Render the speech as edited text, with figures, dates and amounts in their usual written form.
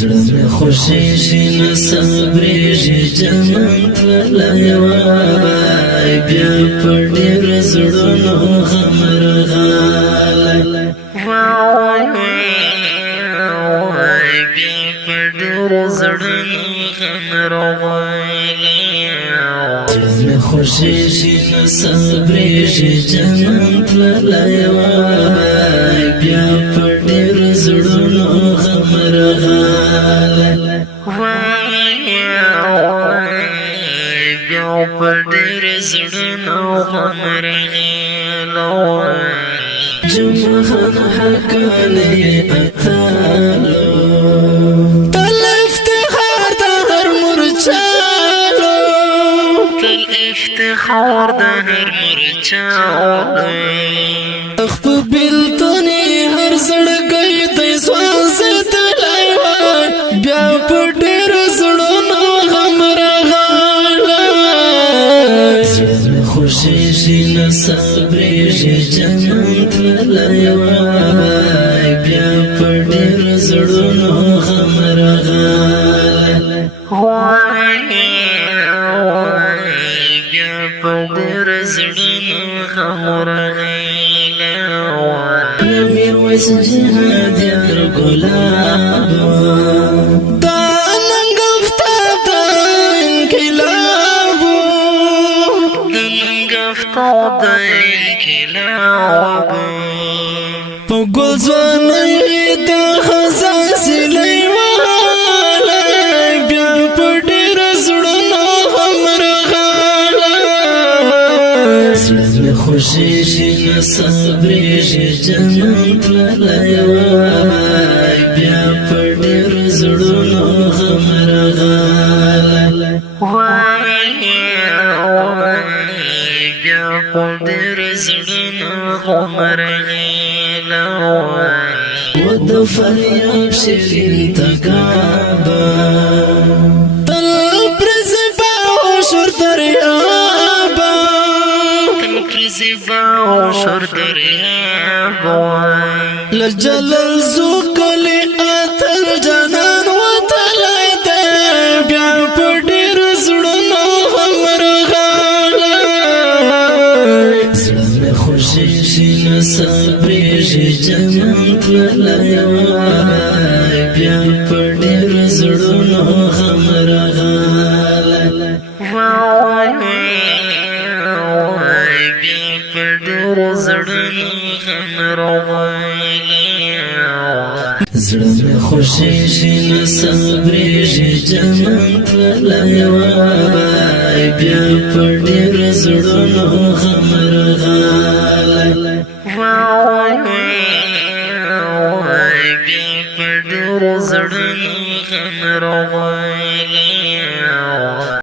زړه مې خوشیږي نه صبرېږي جنت تللی وای بیا په ډېر زړونو غم رغالی وای بیا په ډېر زړونو غم رغالی زړه مې خوشیږي نه صبرېږي جنت تللی وای بیا په ډېر زړونو غم رغالی بیا په ډېر زړونو غم رغالی جمعه حقانی اتالو تل افتخار د هر مرچالو تل افتخار د هر مرچالو خپل بلتونی هر زړګی د سوځېدلی وای بیا په ډېر زړونو غم رغالی زړه مې خوشیږي نه صبرېږي جنت تللی وای بیا په ډېر زړونو غم رغالی بیا په ډېر زړونو غم رغالی میرویس جهاد یار ګلابو دا ننګ افتاب د انقلابو د ننګ افتاب د انقلابو په ګل ځوانۍ د خزان سیلی والی بیا په ډېر زړونو غم رغالی زړه مې خوشیږي نه صبرېږي جنت تللی وای بیا په ډېر زړونو غم رغالی بیا په ډېر زړونو غم رغالی و د فریاب شیرین تګابه تل پر زیبا و شور دریابه تل پر زیبا و شور دریابه لجلل زوکلی اتل جانان وتلی دی بیا په ډېر زړونو غم رغالی زړه مې خوشیږي نه صبرېږي جنت تللی وای بیا په ډېر زړونو غم رغالی بیا په ډېر زړونو غم رغالی زړه مې خوشیږي نه صبرېږي جنت تللی وای بیا په ډېر زړونو غم رغالی بیا په ډېر زړونو غم رغالی